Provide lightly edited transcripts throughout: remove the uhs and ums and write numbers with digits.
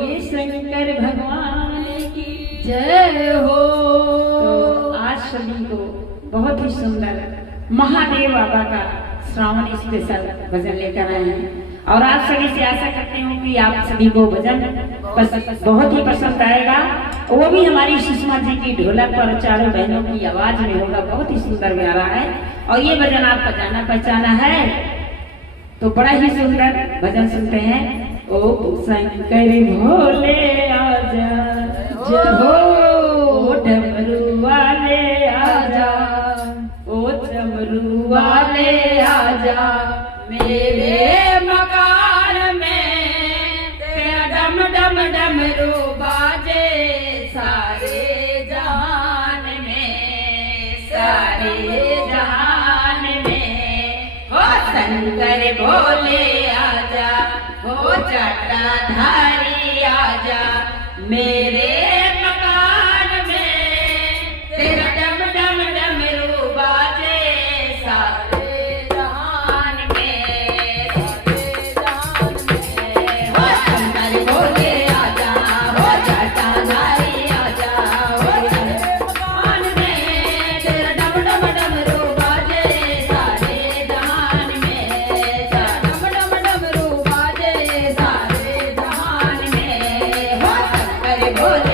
ये शंकर भगवान की जय हो। तो आज सभी को बहुत ही सुंदर महादेव बाबा का श्रावण स्पेशल भजन लेकर आए हैं और आप सभी से आशा करते हूँ कि आप सभी को भजन बहुत ही पसंद आएगा। वो भी हमारी सुषमा जी की ढोलक पर चारों बहनों की आवाज में होगा, बहुत ही सुंदर गा रहा है। और ये भजन आपका जाना पहचाना है तो बड़ा ही सुंदर भजन सुनते हैं। ओ शंकर भोले आजा, जय हो डमरू वाले आजा, ओ डमरू वाले आजा, मेरे मकान में तेरा डम डम डमरू बाजे सारे जहान में, सारे जहान में। हो शंकर भोले आजा, हो जटाधारी आजा, मेरे मकान में तेरा डम डम डमरू बाजे सारे जहान में, सारे जहान में। हो शंकर भोले आजा, हो जटाधारी आजा, हो मकान में तेरा डम डम डमरू बाजे सारे जहान में, डम डम डमरू बाजे सारे जहान में। हो शंकर भोले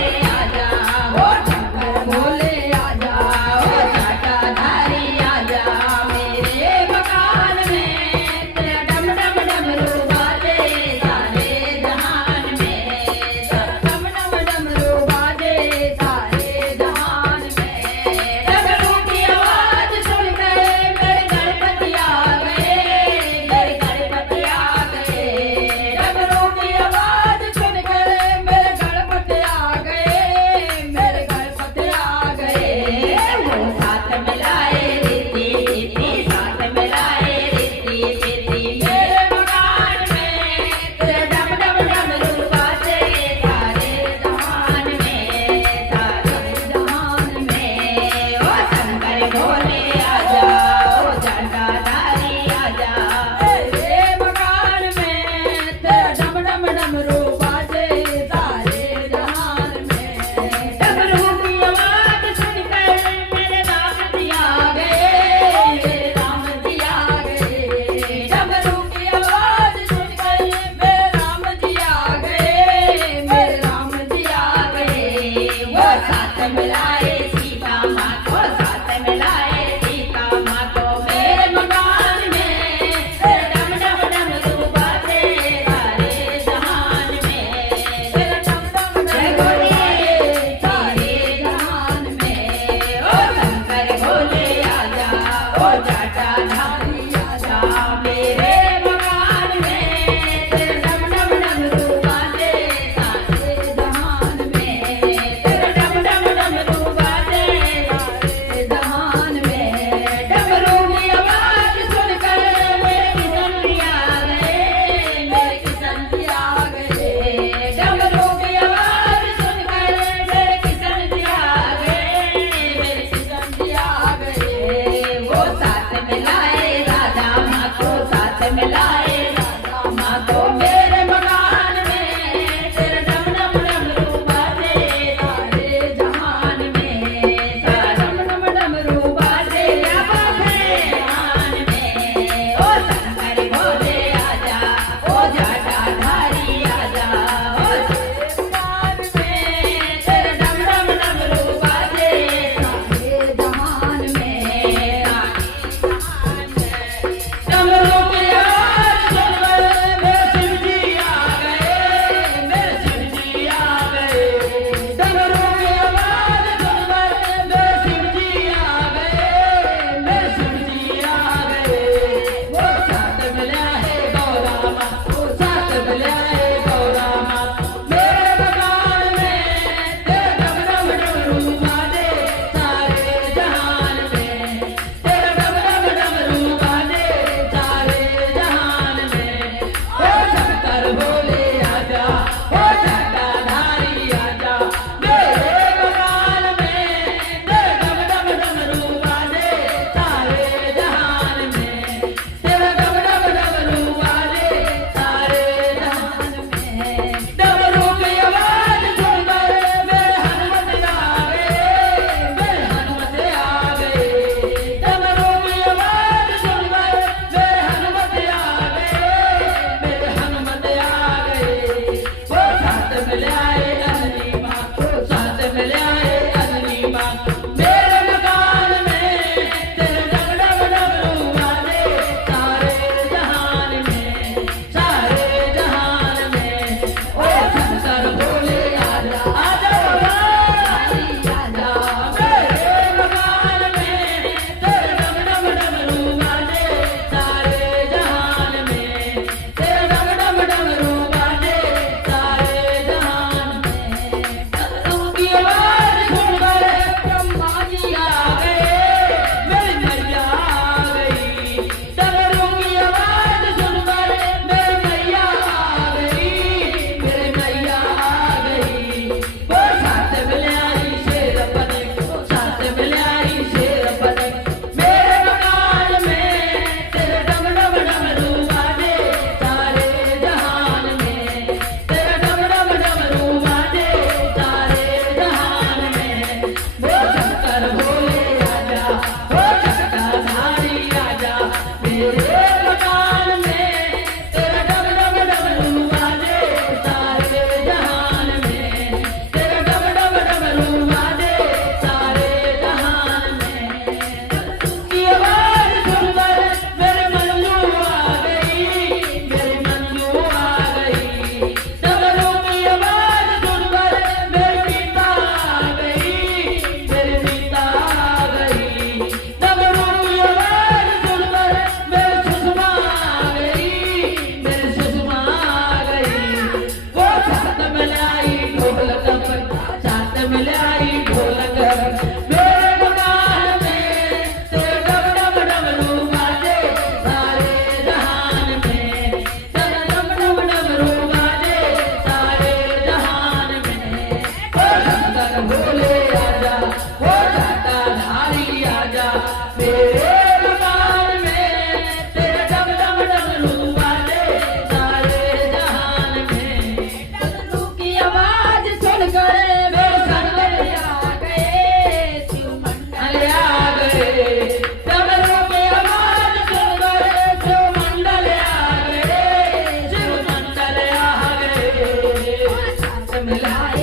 मिलाए